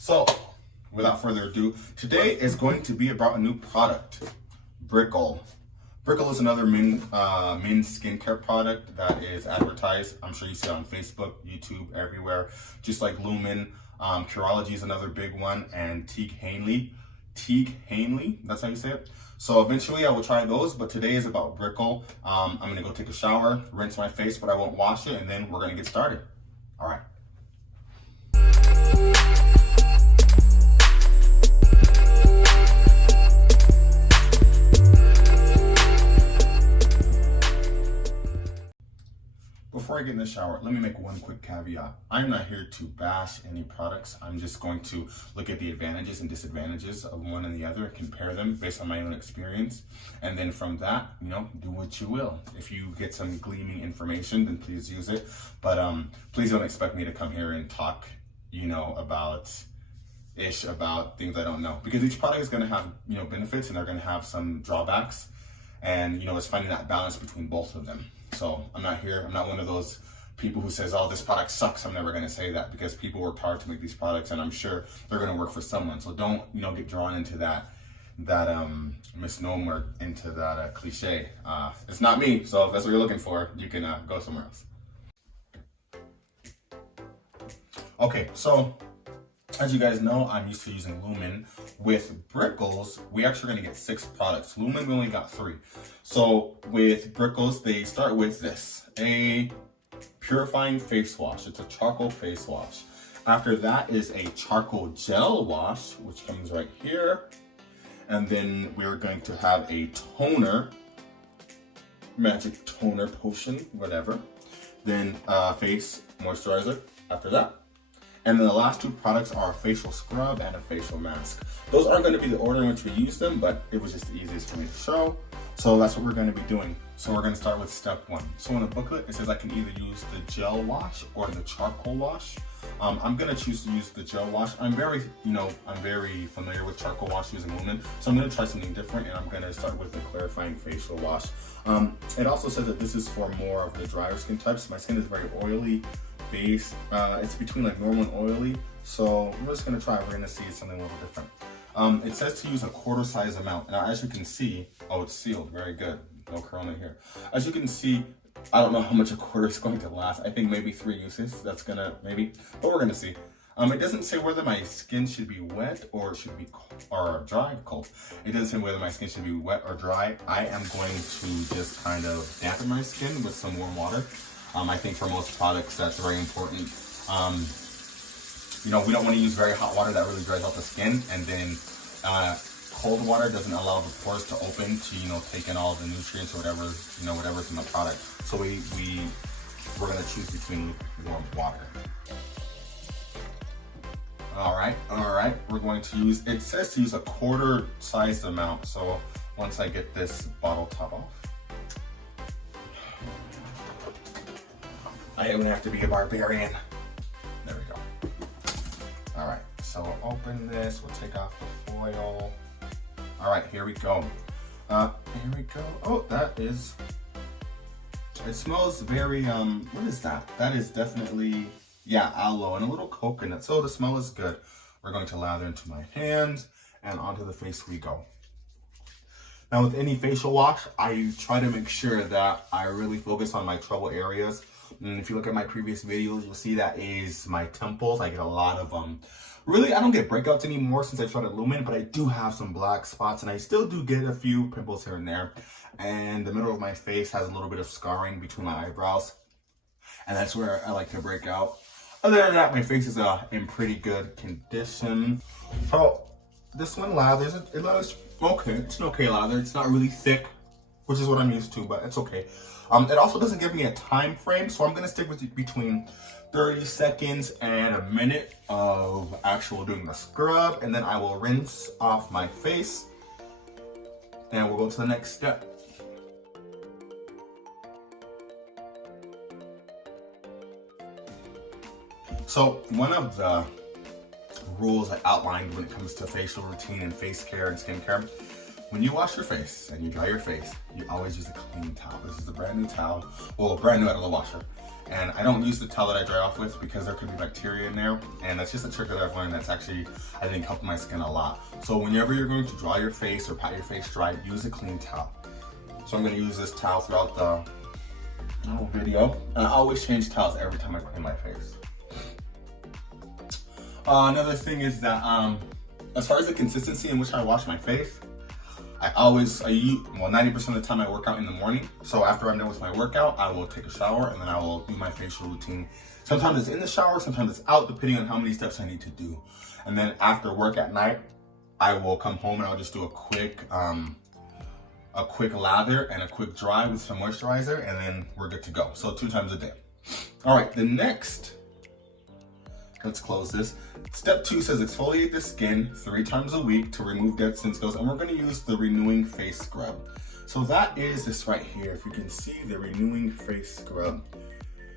So, without further ado, today is going to be about a new product, Brickell. Brickell is another men's skincare product that is advertised. I'm sure you see it on Facebook, YouTube, everywhere. Just like Lumen, Curology is another big one, and Teague Hanley, that's how you say it. So eventually I will try those, but today is about Brickell. I'm gonna go take a shower, rinse my face, but I won't wash it, and then we're gonna get started. All right. Before I get in the shower, let me make one quick caveat. I'm not here to bash any products. I'm just going to look at the advantages and disadvantages of one and the other and compare them based on my own experience. And then from that, do what you will. If you get some gleaming information, then please use it. But please don't expect me to come here and talk, about things I don't know. Because each product is going to have, benefits, and they're going to have some drawbacks. And, it's finding that balance between both of them. So I'm not one of those people who says, oh, this product sucks. I'm never going to say that, because people worked hard to make these products, and I'm sure they're going to work for someone. So don't, get drawn into that misnomer, into that cliche. It's not me. So if that's what you're looking for, you can go somewhere else. Okay, so as you guys know, I'm used to using Lumen. With Brickell's, we actually going to get 6 products. Lumen, we only got 3. So with Brickell's, they start with this, a purifying face wash. It's a charcoal face wash. After that is a charcoal gel wash, which comes right here. And then we're going to have a toner, magic toner potion, whatever. Then face moisturizer after that. And then the last 2 products are a facial scrub and a facial mask. Those aren't going to be the order in which we use them, but it was just the easiest for me to show. So that's what we're going to be doing. So we're going to start with step 1. So in the booklet, it says I can either use the gel wash or the charcoal wash. I'm going to choose to use the gel wash. I'm very familiar with charcoal wash using Lumen. So I'm going to try something different, and I'm going to start with the clarifying facial wash. It also says that this is for more of the drier skin types. My skin is very oily base. It's between like normal and oily, so we're just gonna try. We're gonna see something a little different. It says to use a quarter size amount. Now, as you can see, oh, it's sealed. Very good. No corona here. As you can see, I don't know how much a quarter is going to last. I think maybe 3 uses. That's gonna maybe, but we're gonna see. It doesn't say whether my skin should be wet or should be dry, cold. It doesn't say whether my skin should be wet or dry. I am going to just kind of dampen my skin with some warm water. I think for most products, that's very important. We don't want to use very hot water that really dries out the skin, and then cold water doesn't allow the pores to open to, take in all the nutrients or whatever's in the product. So we're going to choose between warm water. All right. We're going to use, it says to use a quarter sized amount. So once I get this bottle top off, I don't have to be a barbarian. There we go. All right, so we'll open this. We'll take off the foil. All right, here we go. Oh, it smells very, what is that? That is definitely, aloe and a little coconut. So the smell is good. We're going to lather into my hands, and onto the face we go. Now, with any facial wash, I try to make sure that I really focus on my trouble areas. And if you look at my previous videos, you'll see that is my temples. I get a lot of really, I don't get breakouts anymore since I started Lumen, but I do have some black spots, and I still do get a few pimples here and there. And the middle of my face has a little bit of scarring between my eyebrows, and that's where I like to break out. Other than that, my face is in pretty good condition. So this one lathers, it lathers okay. It's an okay lather. It's not really thick, which is what I'm used to, but it's okay. It also doesn't give me a time frame, so I'm gonna stick with between 30 seconds and a minute of actual doing the scrub, and then I will rinse off my face, and we'll go to the next step. So one of the rules I outlined when it comes to facial routine and face care and skincare, when you wash your face and you dry your face, you always use a clean towel. This is a brand new towel, well, brand new out of the washer. And I don't use the towel that I dry off with because there could be bacteria in there. And that's just a trick that I've learned that's actually, I think, helped my skin a lot. So whenever you're going to dry your face or pat your face dry, use a clean towel. So I'm gonna use this towel throughout the whole video. And I always change towels every time I clean my face. Another thing is that as far as the consistency in which I wash my face, I use, well, 90% of the time I work out in the morning. So after I'm done with my workout, I will take a shower and then I will do my facial routine. Sometimes it's in the shower, sometimes it's out, depending on how many steps I need to do. And then after work at night, I will come home and I'll just do a quick lather and a quick dry with some moisturizer, and then we're good to go. So 2 times a day. All right, the next, let's close this. Step 2 says exfoliate the skin 3 times a week to remove dead skin cells, and we're gonna use the Renewing Face Scrub. So that is this right here. If you can see the Renewing Face Scrub.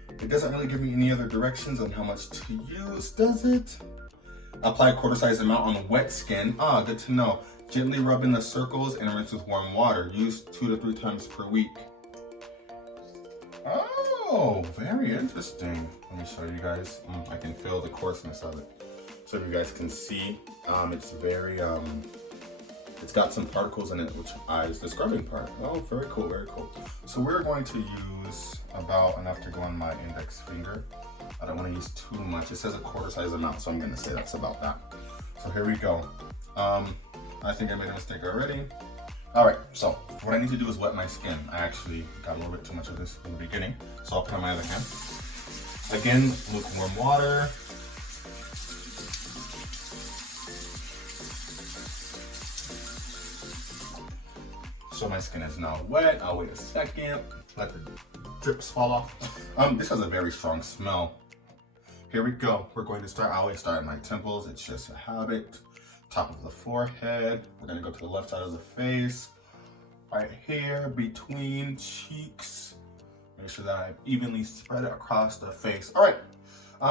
It doesn't really give me any other directions on how much to use, does it? Apply a quarter-size amount on wet skin. Ah, good to know. Gently rub in the circles and rinse with warm water. Use 2 to 3 times per week. Oh, very interesting. Let me show you guys. I can feel the coarseness of it. So you guys can see, it's very, it's got some particles in it, which is the scrubbing part. Oh, very cool, very cool. So we're going to use about enough to go on my index finger. I don't want to use too much. It says a quarter-size amount, so I'm going to say that's about that. So here we go. I think I made a mistake already. All right, so what I need to do is wet my skin. I actually got a little bit too much of this in the beginning, so I'll put on my other hand. Again, lukewarm water. So my skin is now wet. I'll wait a second, let the drips fall off. This has a very strong smell. Here we go. We're going to start. I always start at my temples. It's just a habit. Top of the forehead. We're gonna go to the left side of the face. Right here, between cheeks. Make sure that I evenly spread it across the face. All right.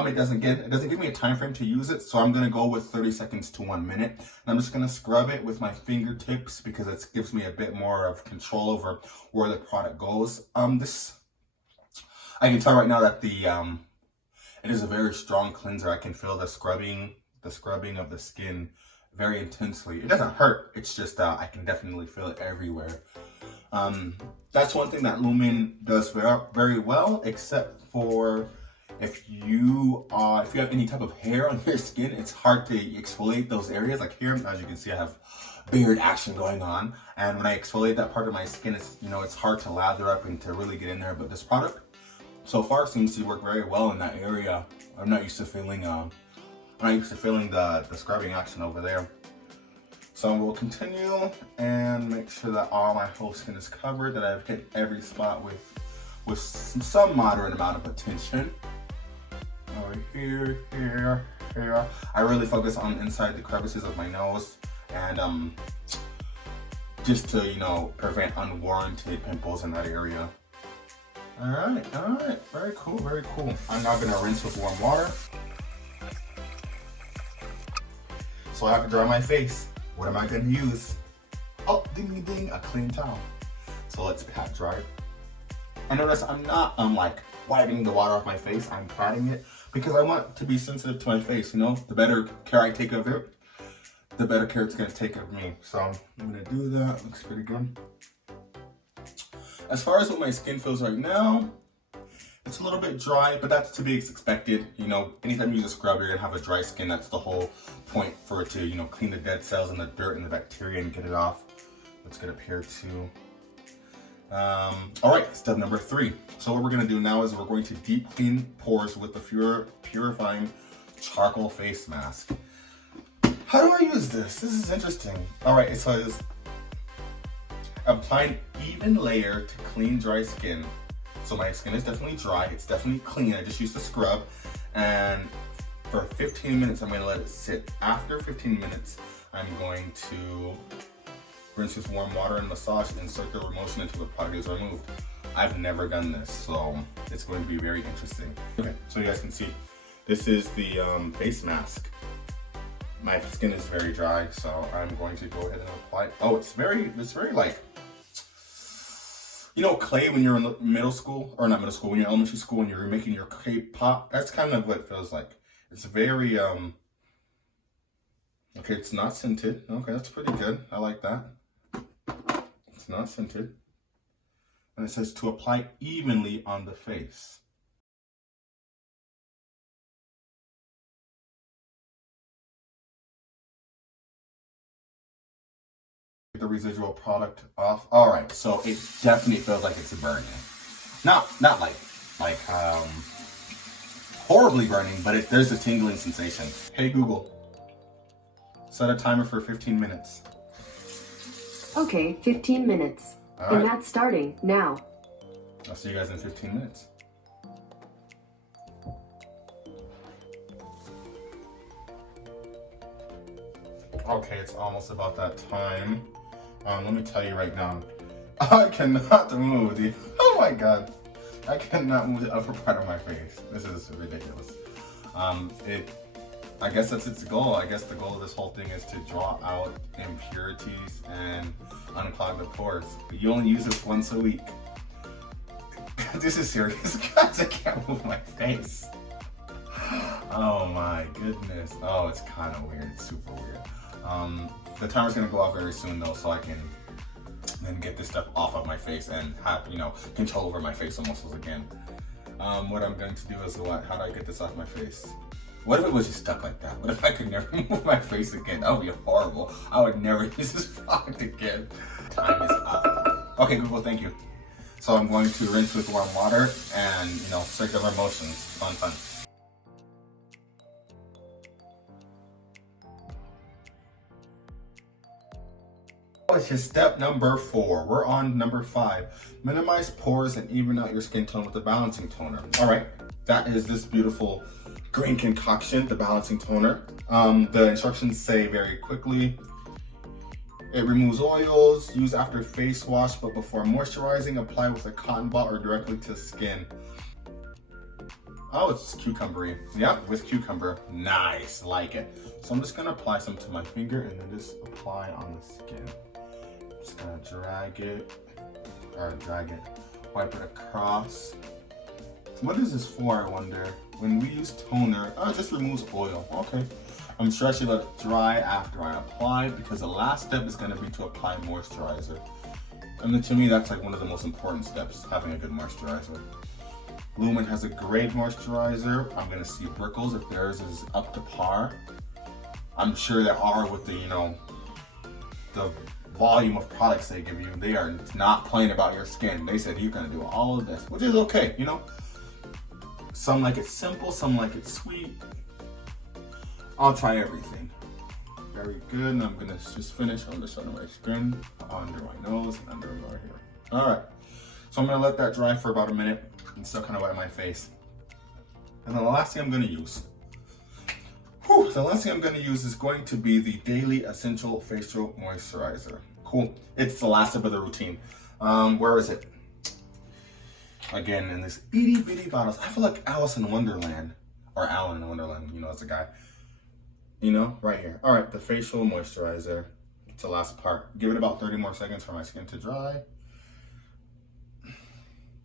It doesn't give me a time frame to use it, so I'm gonna go with 30 seconds to 1 minute. And I'm just gonna scrub it with my fingertips because it gives me a bit more of control over where the product goes. I can tell right now that it is a very strong cleanser. I can feel the scrubbing of the skin very intensely. It doesn't hurt, it's just I can definitely feel it everywhere. That's one thing that Lumen does very well, except for if you have any type of hair on your skin, it's hard to exfoliate those areas. Like here, as you can see, I have beard action going on, and when I exfoliate that part of my skin, it's hard to lather up and to really get in there. But this product so far seems to work very well in that area. I'm not used to feeling the scrubbing action over there. So we'll continue and make sure that all my whole skin is covered, that I've hit every spot with some moderate amount of attention. Over here, here, here. I really focus on inside the crevices of my nose, and just to, prevent unwarranted pimples in that area. All right, very cool, very cool. I'm now gonna rinse with warm water. So I have to dry my face. What am I gonna use? Oh, ding ding ding, a clean towel. So let's pat dry. And notice I'm not like wiping the water off my face, I'm patting it because I want to be sensitive to my face, The better care I take of it, the better care it's gonna take of me. So I'm gonna do that, looks pretty good. As far as what my skin feels right now, it's a little bit dry, but that's to be expected. Anytime you use a scrub, you're gonna have a dry skin. That's the whole point, for it to, clean the dead cells and the dirt and the bacteria and get it off. Let's get up here too. All right, step number 3. So what we're gonna do now is we're going to deep clean pores with the purifying charcoal face mask. How do I use this? This is interesting. All right, it says apply an even layer to clean dry skin. So my skin is definitely dry, it's definitely clean. I just used the scrub, and for 15 minutes I'm going to let it sit. After 15 minutes, I'm going to rinse with warm water and massage in circular motion until the product is removed. I've never done this, so it's going to be very interesting. Okay, so you guys can see, this is the face mask. My skin is very dry, so I'm going to go ahead and apply. Oh, it's very like, You know, clay when you're in middle school, or not middle school, when you're in elementary school and you're making your clay pot. That's kind of what it feels like. It's very okay, it's not scented. Okay, that's pretty good. I like that. It's not scented. And it says to apply evenly on the face. The residual product off. All right, so it definitely feels like it's burning. Not like horribly burning, but there's a tingling sensation. Hey Google, set a timer for 15 minutes. Okay, 15 minutes. All And right. that's starting now. I'll see you guys in 15 minutes. Okay, it's almost about that time. Let me tell you right now, I cannot move the, oh my God. I cannot move the upper part of my face. This is ridiculous. I guess that's its goal. I guess the goal of this whole thing is to draw out impurities and unclog the pores. But you only use this once a week. This is serious, guys. I can't move my face. Oh my goodness. Oh, it's kind of weird. It's super weird. The timer's gonna go off very soon though, so I can then get this stuff off of my face and have, you know, control over my facial muscles again. What I'm going to do is what? How do I get this off my face? What if it was just stuck like that? What if I could never move my face again? That would be horrible. I would never use this product again. Time is up. Okay, Google, thank you. So I'm going to rinse with warm water and, you know, circular motions. Fun, fun. It's just step number 4. We're on number 5. Minimize pores and even out your skin tone with a balancing toner. All right, that is this beautiful green concoction, the balancing toner. The instructions say very quickly, it removes oils, use after face wash, but before moisturizing, apply with a cotton ball or directly to skin. Oh, it's cucumbery. Yep, with cucumber. Nice, like it. So I'm just gonna apply some to my finger and then just apply on the skin. Just gonna drag it, wipe it across. What is this for, I wonder? When we use toner, oh, it just removes oil. Okay. I'm sure I should let it dry after I apply because the last step is gonna be to apply moisturizer. And then to me, that's like one of the most important steps, having a good moisturizer. Lumen has a great moisturizer. I'm gonna see Brickell's if theirs is up to par. I'm sure there are with the, you know, the volume of products they give you. They are not playing about your skin. They said you're gonna do all of this, which is okay, you know. Some like it simple, some like it sweet. I'll try everything. Very good. And I'm gonna just finish on the side of my skin, under my nose, and under my hair. All right. So I'm gonna let that dry for about a minute and still kind of wet my face. And then the last thing I'm gonna use. The last thing I'm gonna use is going to be the Daily Essential Facial Moisturizer. Cool. It's the last step of the routine. Where is it? Again, in this itty bitty bottles. I feel like Alice in Wonderland, or Alan in Wonderland, you know, it's a guy. You know, right here. All right, the facial moisturizer. It's the last part. Give it about 30 more seconds for my skin to dry.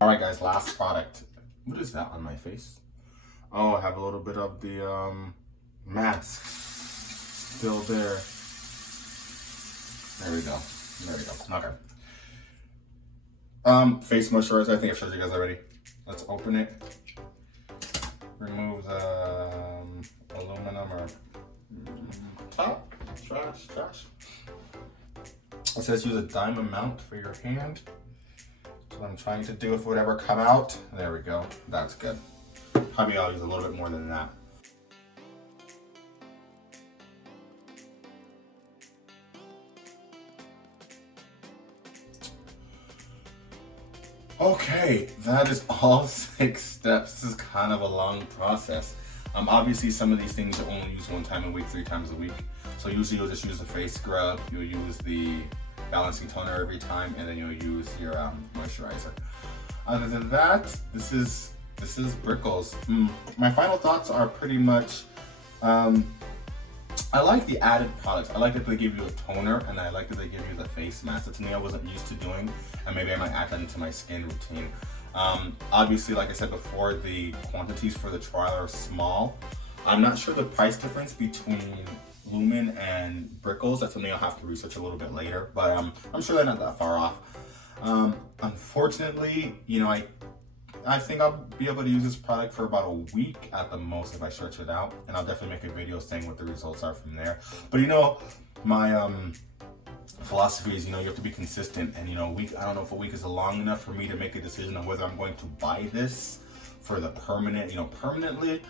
All right, guys, last product. What is that on my face? Oh, I have a little bit of the mask still there. There we go. There we go. Okay. Face moisturizer. I think I've showed you guys already. Let's open it. Remove the aluminum or top. Trash. It says use a dime amount for your hand. That's what I'm trying to do with whatever come out. There we go. That's good. Probably I'll use a little bit more than that. Okay, that is all 6 steps. This is kind of a long process. Obviously some of these things you only use 1 time a week, 3 times a week. So usually you'll just use the face scrub, you'll use the balancing toner every time, and then you'll use your moisturizer. Other than that, this is Brickell's. My final thoughts are pretty much, I I like the added products. I like that they give you a toner, and I like that they give you the face mask. That's something I wasn't used to doing, and maybe I might add that into my skin routine. Obviously, like I said before, the quantities for the trial are small. I'm not sure the price difference between Lumen and Brickell's. That's something I'll have to research a little bit later, but I'm sure they're not that far off. Unfortunately, you know, I think I'll be able to use this product for about a week at the most if I stretch it out, and I'll definitely make a video saying what the results are from there. But you know, my philosophy is, you know, you have to be consistent, and you know, I don't know if a week is long enough for me to make a decision on whether I'm going to buy this for the permanent, you know, permanently.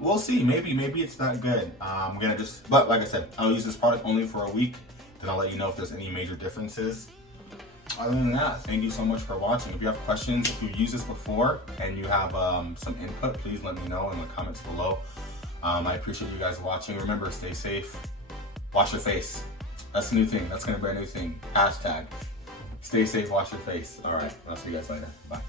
We'll see. Maybe it's that good. I'm gonna but like I said, I'll use this product only for a week. Then I'll let you know if there's any major differences. Other than that, thank you so much for watching. If you have questions, if you've used this before and you have some input, please let me know in the comments below. I appreciate you guys watching. Remember, stay safe. Wash your face. That's a new thing. That's gonna be a new thing. Hashtag. Stay safe, wash your face. All right, I'll see you guys later. Bye.